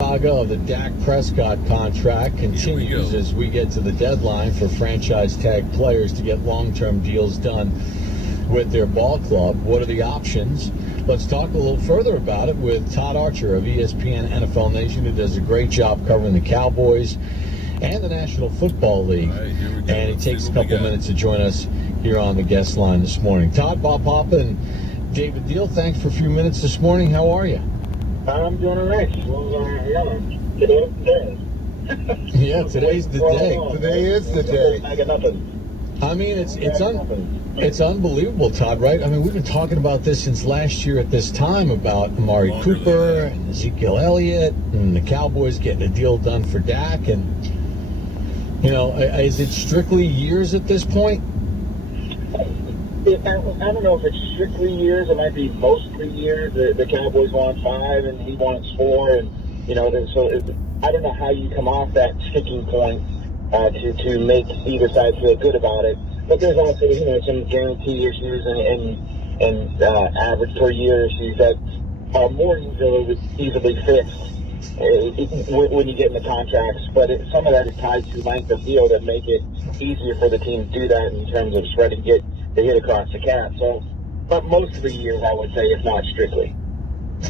Saga of the Dak Prescott contract continues as we get to the deadline for franchise tag players to get long-term deals done with their ball club. What are the options? Let's talk a little further about it with Todd Archer of ESPN NFL Nation, who does a great job covering the Cowboys and the National Football League. All right, here we go. And he takes a couple minutes to join us here on the guest line this morning. Todd, Bob Papa, and David Deal, thanks for a few minutes this morning. How are you? I'm doing all right. Today's the day. Yeah, today's the day. Today is the day. I got nothing. I mean, it's unbelievable, Todd, right? I mean, we've been talking about this since last year at this time about Amari Cooper and Ezekiel Elliott and the Cowboys getting a deal done for Dak. And, you know, is it strictly years at this point? I don't know if it's strictly years. It might be mostly years. The Cowboys want 5 and he wants 4. And, you know, I don't know how you come off that sticking point to make either side feel good about it. But there's also, you know, some guarantee issues and average per year issues that are more easily fixed when you get in the contracts. But some of that is tied to length of deal that make it easier for the team to do that in terms of spreading the hit across the cap. So, but most of the years, I would say, if not strictly.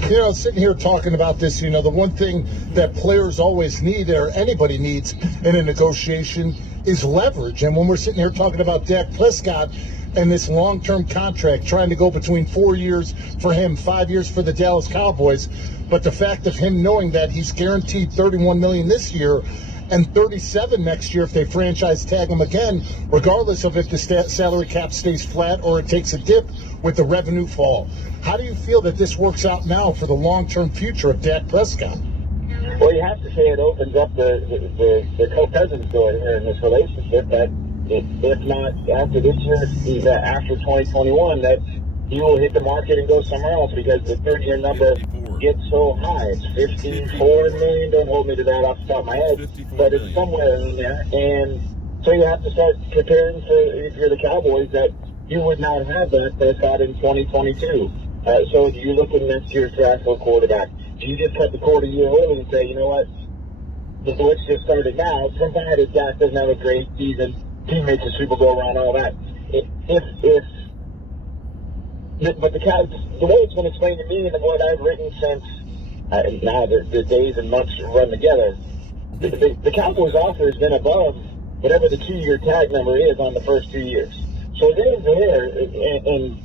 You know, sitting here talking about this, you know, the one thing that players always need, or anybody needs in a negotiation, is leverage. And when we're sitting here talking about Dak Prescott and this long-term contract, trying to go between 4 years for him, 5 years for the Dallas Cowboys, but the fact of him knowing that he's guaranteed $31 million this year and $37 next year if they franchise tag him again, regardless of if the salary cap stays flat or it takes a dip with the revenue fall. How do you feel that this works out now for the long-term future of Dak Prescott? Well, you have to say it opens up the co-cousins door here in this relationship that if not after this year, after 2021, that he will hit the market and go somewhere else because the third-year number gets so high. It's $54 million. Don't hold me to that off the top of my head, but it's somewhere in there. And so you have to start preparing for, if you're the Cowboys, that you would not have that Prescott in 2022. So do you look at next year's draft for a quarterback? Do you just cut the cord a year early and say, you know what, let's just start it now, provided Dak doesn't have a great season, team makes a Super Bowl run, all that. But the way it's been explained to me and what I've written since now the days and months run together, the Cowboys' offer has been above whatever the 2-year tag number is on the first 2 years. So they're there in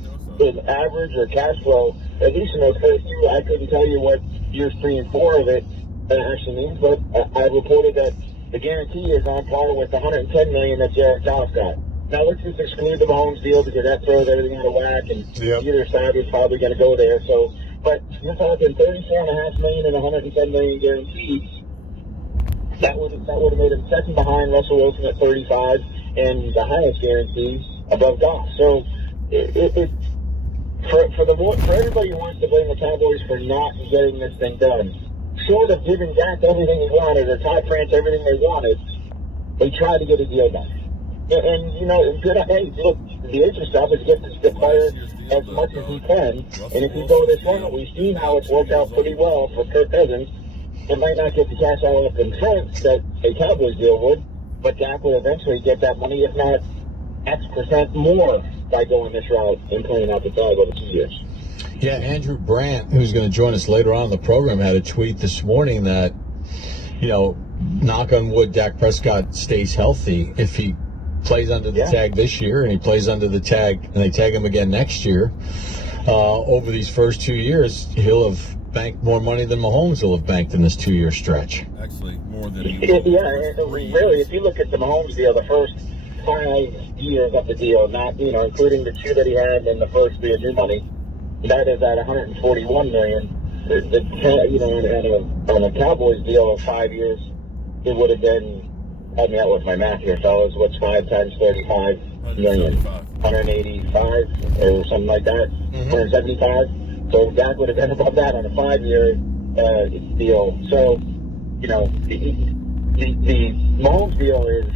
average or cash flow, at least in those first 2. I couldn't tell you what years 3 and 4 of it actually means, but I reported that the guarantee is on par with the $110 million that Jared Goff got. Now, let's just exclude the Mahomes deal because that throws everything out of whack, and either side is probably going to go there. So, but you're talking $34.5 million and $110 million guaranteed. That would have made him second behind Russell Wilson at 35 and the highest guarantee above Goff. So, for everybody who wants to blame the Cowboys for not getting this thing done, short of giving Dak everything he wanted or Todd France everything they wanted, they tried to get a deal done. And you know, hey, look, the agent's job is to get the player as much as he can. And if you go this route, we've seen how it's worked out pretty well for Kirk Cousins. It might not get the cash all up in front that a Cowboys deal would, but Dak will eventually get that money, if not X% more, by going this route and playing out the tag over 2 years. Yeah, Andrew Brandt, who's going to join us later on in the program, had a tweet this morning that, you know, knock on wood, Dak Prescott stays healthy. If he plays under the tag this year and he plays under the tag and they tag him again next year, over these first 2 years, he'll have banked more money than Mahomes will have banked in this 2-year stretch. Actually, more than he really, if you look at the Mahomes deal, the first 5 years of the deal, not, you know, including the 2 that he had and the first 3 of new money, that is at $141 million. You know, on a Cowboys deal of 5 years, it would have been, help me out with my math here, fellas. What's 5 times 35 million? 185 or something like that. 175. So Dak would have been above that on a 5-year deal. So, you know, the Mahomes deal is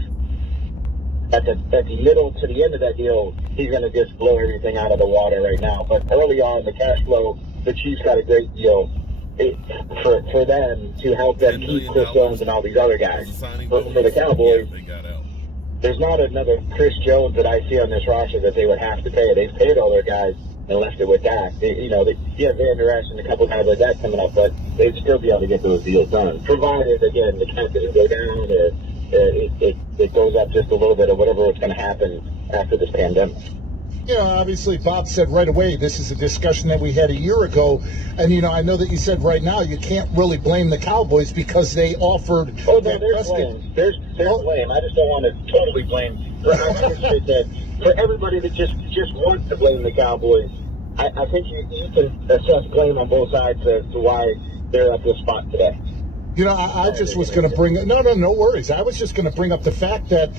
at the middle to the end of that deal. He's going to just blow everything out of the water right now. But early on, the cash flow, the Chiefs got a great deal. for them to help them keep Chris Jones and all these other guys. For the Cowboys, there's not another Chris Jones that I see on this roster that they would have to pay. They've paid all their guys and left it with Dak. You have Van Der Esch and a couple guys like that coming up, but they'd still be able to get those deals done, provided, again, the cap doesn't go down or it goes up just a little bit or whatever is going to happen after this pandemic. Obviously, Bob said right away, this is a discussion that we had a year ago. And, I know that you said right now you can't really blame the Cowboys because they offered. Oh, no, there's blame. There's blame. I just don't want to totally blame. For everybody that just wants to blame the Cowboys, I think you can assess blame on both sides as to why they're at this spot today. I just was going to bring – no worries. I was just going to bring up the fact that,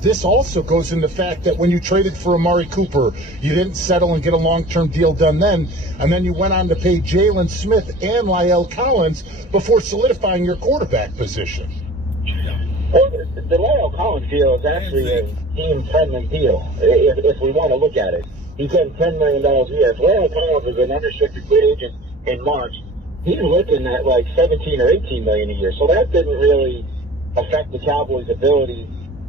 this also goes into the fact that when you traded for Amari Cooper, you didn't settle and get a long-term deal done then, and then you went on to pay Jalen Smith and La'el Collins before solidifying your quarterback position. Well, the La'el Collins deal is actually a team-friendly deal, if we want to look at it. He's getting $10 million a year. If La'el Collins is an unrestricted free agent in March, he's looking at like 17 or 18 million a year. So that didn't really affect the Cowboys' ability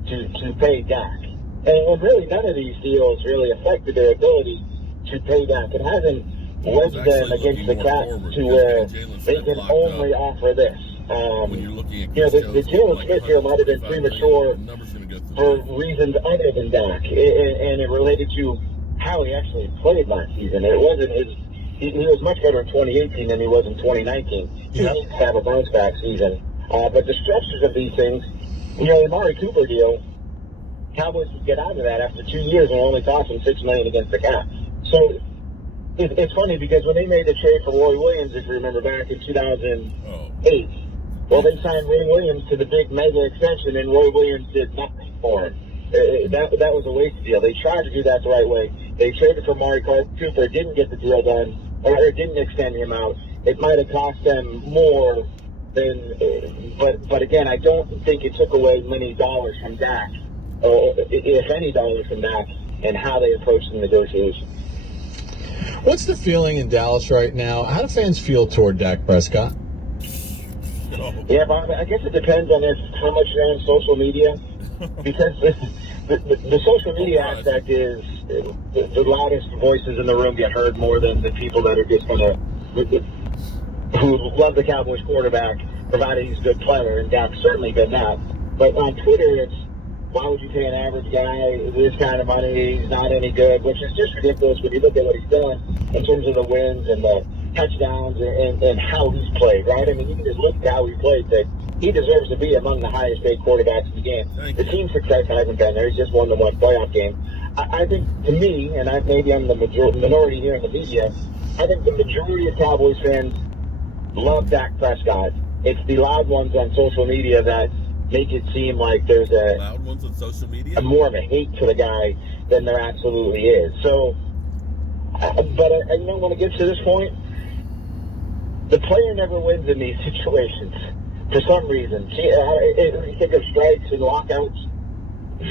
to pay Dak. And really none of these deals really affected their ability to pay Dak. It hasn't wedged them against the cap to where they can only offer this. The Jalen Smith deal might have been premature for reasons other than Dak. And it related to how he actually played last season. It wasn't his... He was much better in 2018 than he was in 2019. He needs to have a bounce-back season. But the structures of these things, the Amari Cooper deal, Cowboys could get out of that after 2 years and only cost them $6 million against the cap. So it's funny because when they made the trade for Roy Williams, if you remember back in 2008, well, they signed Roy Williams to the big mega extension, and Roy Williams did nothing for him. That was a waste deal. They tried to do that the right way. They traded for Amari Cooper, didn't get the deal done, or didn't extend him out. It might have cost them more than, but again, I don't think it took away many dollars from Dak, or if any dollars from Dak, and how they approached the negotiation. What's the feeling in Dallas right now? How do fans feel toward Dak Prescott? Yeah, Bob, I guess it depends on how much you're on social media, because the social media aspect is the loudest voices in the room get heard more than the people that are just who love the Cowboys quarterback, provided he's a good player, and Dak's certainly been that. But on Twitter, it's, why would you pay an average guy this kind of money? He's not any good, which is just ridiculous when you look at what he's done in terms of the wins and the touchdowns and how he's played, right? I mean, you can just look at how he played, that he deserves to be among the highest paid quarterbacks in the game. The team success hasn't been there. He's just won the one playoff game. I think, to me, and maybe I'm the minority here in the media, I think the majority of Cowboys fans love Dak Prescott. It's the loud ones on social media that make it seem like there's a more of a hate for the guy than there absolutely is. So, but when it gets to this point, the player never wins in these situations for some reason. You think of strikes and lockouts.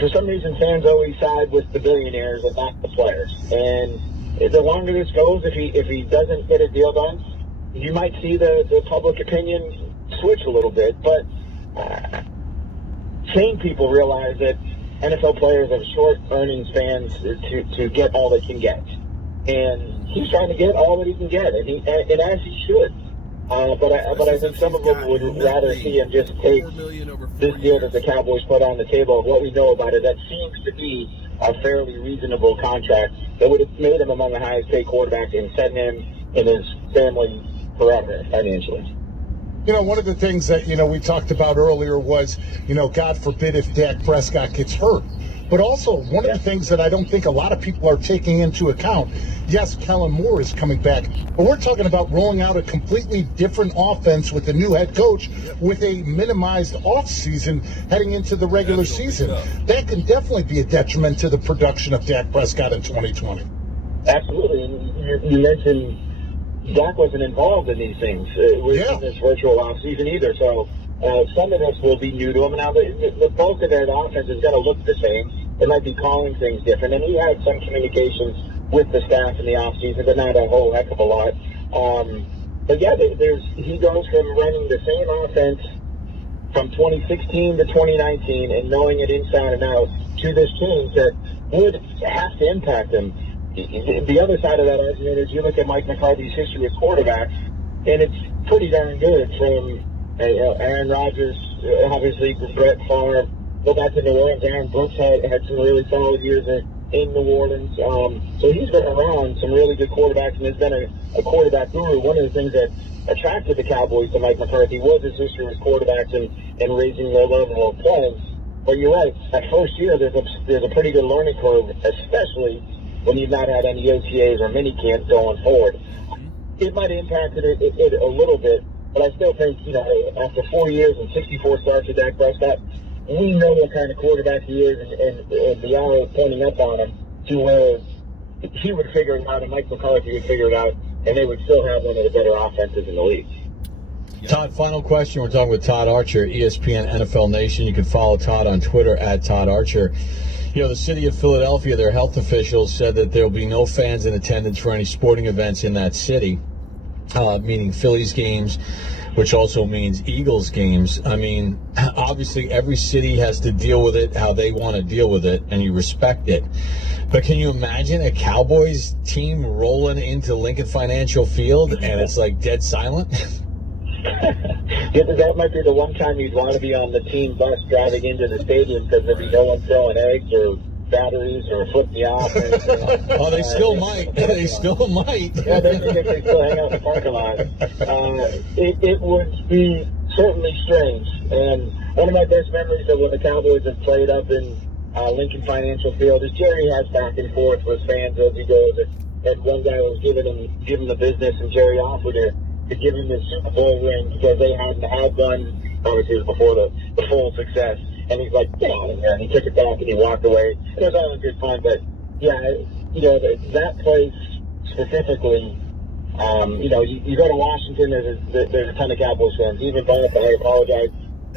For some reason, fans always side with the billionaires and not the players. And the longer this goes, if he doesn't get a deal done, you might see the public opinion switch a little bit. But sane people realize that NFL players have short earnings spans to get all they can get. And he's trying to get all that he can get, and as he should. But I think some of them would rather see him just take this deal that the Cowboys put on the table of what we know about it. That seems to be a fairly reasonable contract that would have made him among the highest paid quarterbacks and set him and his family forever financially. One of the things that, we talked about earlier was, God forbid if Dak Prescott gets hurt. But also, one of the things that I don't think a lot of people are taking into account, yes, Kellen Moore is coming back, but we're talking about rolling out a completely different offense with a new head coach with a minimized offseason heading into the regular season. That can definitely be a detriment to the production of Dak Prescott in 2020. Absolutely. And you mentioned Dak wasn't involved in these things in this virtual offseason either, so some of this will be new to him. Now, the bulk of their offense is going to look the same. They might be calling things different, and he had some communications with the staff in the offseason, but not a whole heck of a lot. But yeah, he goes from running the same offense from 2016 to 2019 and knowing it inside and out to this change that would have to impact him. The other side of that argument is you look at Mike McCarthy's history with quarterbacks, and it's pretty darn good from Aaron Rodgers, obviously Brett Favre, go back to New Orleans. Aaron Brooks had some really solid years in New Orleans. So he's been around some really good quarterbacks and has been a quarterback guru. One of the things that attracted the Cowboys to Mike McCarthy was his history with quarterbacks and raising their level of play. But you're right, that first year there's a pretty good learning curve, especially when you've not had any OTAs or mini camps going forward. It might have impacted it a little bit, but I still think, after 4 years and 64 starts with Dak Prescott, we know what kind of quarterback he is, and the arrow is pointing up on him to where he would figure it out and Mike McCarthy would figure it out, and they would still have one of the better offenses in the league. Todd, final question. We're talking with Todd Archer, ESPN NFL Nation. You can follow Todd on Twitter at Todd Archer. The city of Philadelphia, their health officials said that there will be no fans in attendance for any sporting events in that city, meaning Phillies games, which also means Eagles games. I mean, obviously every city has to deal with it how they want to deal with it, and you respect it. But can you imagine a Cowboys team rolling into Lincoln Financial Field and it's like dead silent? That might be the one time you'd want to be on the team bus driving into the stadium because there'd be no one throwing eggs or batteries or flipping you off. Or anything. Oh, they still might. They still might. Yeah, they still hang out in the parking lot. It would be certainly strange. And one of my best memories of when the Cowboys have played up in Lincoln Financial Field is Jerry has back and forth with fans as he goes. And one guy was giving the business, and Jerry offered to give him the Super Bowl ring because they hadn't had one. Obviously, it was before the full success. And he's like, get out of here. And he took it back and he walked away. It was all in good fun. But, yeah, that place specifically, you go to Washington, there's a ton of Cowboys fans. Even Bob, I apologize.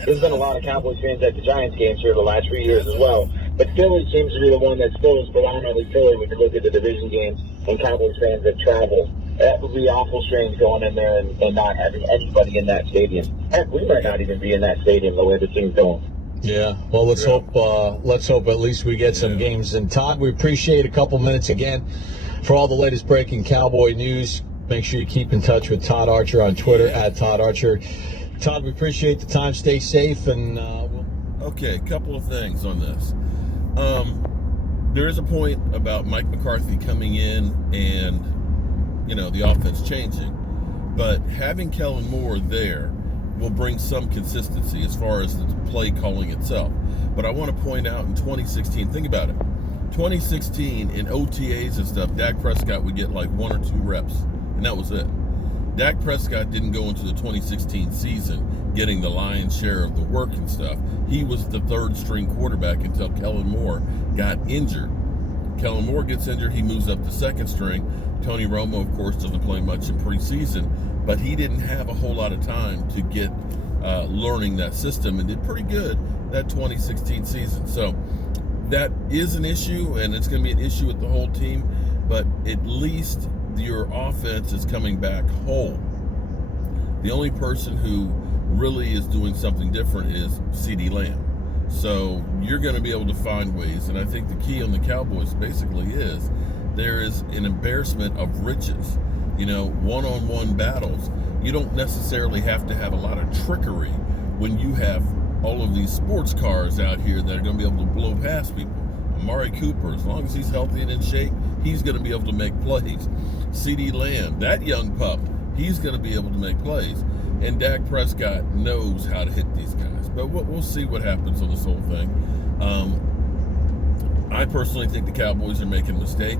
There's been a lot of Cowboys fans at the Giants games here the last 3 years as well. But Philly seems to be the one that still is predominantly Philly when you look at the division games and Cowboys fans that travel. That would be awful strange going in there and not having anybody in that stadium. Heck, we might not even be in that stadium the way the team's going. Yeah, well, let's hope at least we get some games. And Todd, we appreciate a couple minutes again for all the latest breaking Cowboy news. Make sure you keep in touch with Todd Archer on Twitter at Todd Archer. Todd, we appreciate the time. Stay safe, and Okay, a couple of things on this. There is a point about Mike McCarthy coming in and the offense changing, but having Kellen Moore there will bring some consistency as far as the play calling itself. But I want to point out in 2016, think about it. 2016 in OTAs and stuff, Dak Prescott would get like 1 or 2 reps, and that was it. Dak Prescott didn't go into the 2016 season getting the lion's share of the work and stuff. He was the third string quarterback until Kellen Moore got injured. Kellen Moore gets injured, he moves up to second string. Tony Romo, of course, doesn't play much in preseason, but he didn't have a whole lot of time to get learning that system and did pretty good that 2016 season. So that is an issue, and it's going to be an issue with the whole team, but at least your offense is coming back whole. The only person who really is doing something different is CeeDee Lamb. So you're going to be able to find ways, and I think the key on the Cowboys basically is there is an embarrassment of riches. One-on-one battles. You don't necessarily have to have a lot of trickery when you have all of these sports cars out here that are going to be able to blow past people. Amari Cooper, as long as he's healthy and in shape, he's going to be able to make plays. CeeDee Lamb, that young pup, he's going to be able to make plays. And Dak Prescott knows how to hit these guys. But we'll see what happens on this whole thing. I personally think the Cowboys are making a mistake,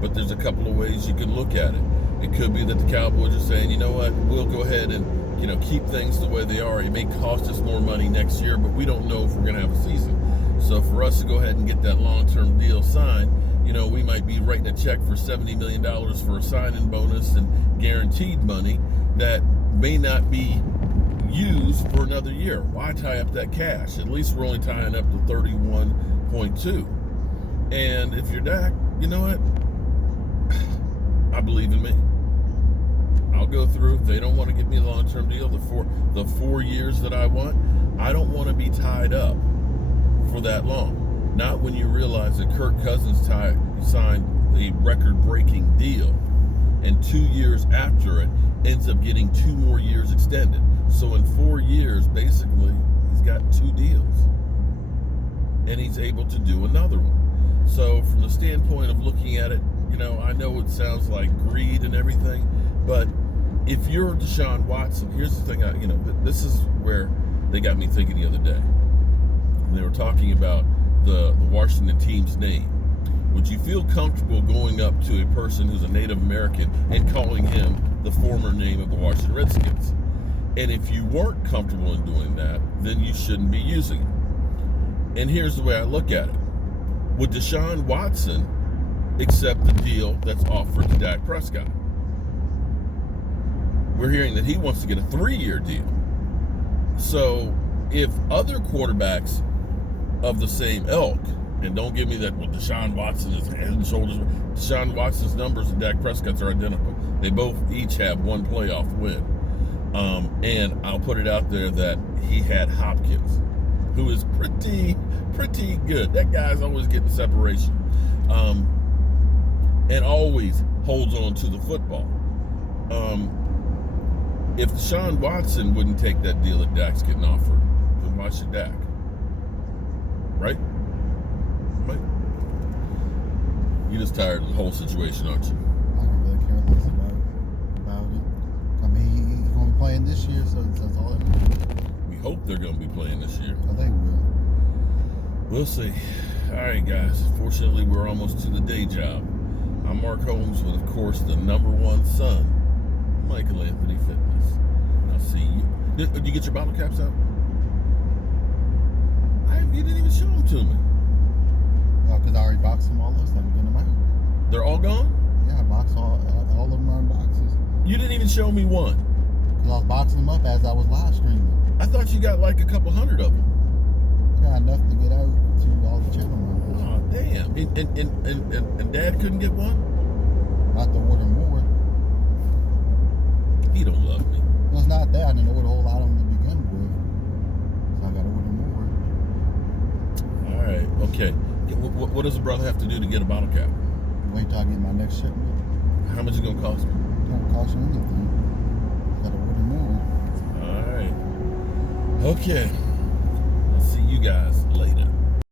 but there's a couple of ways you can look at it. It could be that the Cowboys are saying, you know what, we'll go ahead and keep things the way they are. It may cost us more money next year, but we don't know if we're going to have a season. So for us to go ahead and get that long-term deal signed, we might be writing a check for $70 million for a sign-in bonus and guaranteed money that may not be used for another year. Why tie up that cash? At least we're only tying up to 31.2. And if you're Dak, you know what? I believe in me. I'll go through. If they don't want to give me a long-term deal, the 4 years that I want, I don't want to be tied up for that long. Not when you realize that Kirk Cousins signed a record-breaking deal, and 2 years after it ends up getting 2 more years extended. So in 4 years, basically, he's got 2 deals, and he's able to do another one. So from the standpoint of looking at it, I know it sounds like greed and everything, but if you're Deshaun Watson, here's the thing, this is where they got me thinking the other day. They were talking about the Washington team's name. Would you feel comfortable going up to a person who's a Native American and calling him the former name of the Washington Redskins? And if you weren't comfortable in doing that, then you shouldn't be using it. And here's the way I look at it. Would Deshaun Watson accept the deal that's offered to Dak Prescott? We're hearing that he wants to get a 3-year deal. So if other quarterbacks of the same ilk, and don't give me that, well, Deshaun Watson is head and shoulders. Deshaun Watson's numbers and Dak Prescott's are identical. They both each have 1 playoff win. And I'll put it out there that he had Hopkins, who is pretty good. That guy's always getting separation. And always holds on to the football. If Deshaun Watson wouldn't take that deal that Dak's getting offered, then why should Dak? Right? You're just tired of the whole situation, aren't you? I don't really care less about it. I mean, he's going to be playing this year, so that's all that matters. We hope they're going to be playing this year. I think we will. We'll see. All right, guys. Fortunately, we're almost to the day job. I'm Mark Holmes with, of course, the #1 son, Michael Anthony Fitness. I'll see you. Did you get your bottle caps out? You didn't even show them to me. Because I already boxed them all up, so I've been them out. They're all gone? Yeah, I boxed all of them are in boxes. You didn't even show me one. Because I was boxing them up as I was live streaming. I thought you got like a couple hundred of them. I got enough to get out to all the channel members. Oh, damn. And Dad couldn't get one? I have to order more. He don't love me. Well, it's not that. I didn't order a whole lot of them to begin with. So I got to order more. All right. Okay. What does a brother have to do to get a bottle cap? Wait till I get my next shipment. How much is it going to cost me? It don't cost you anything. I got to order more. All right. Okay. I'll see you guys later.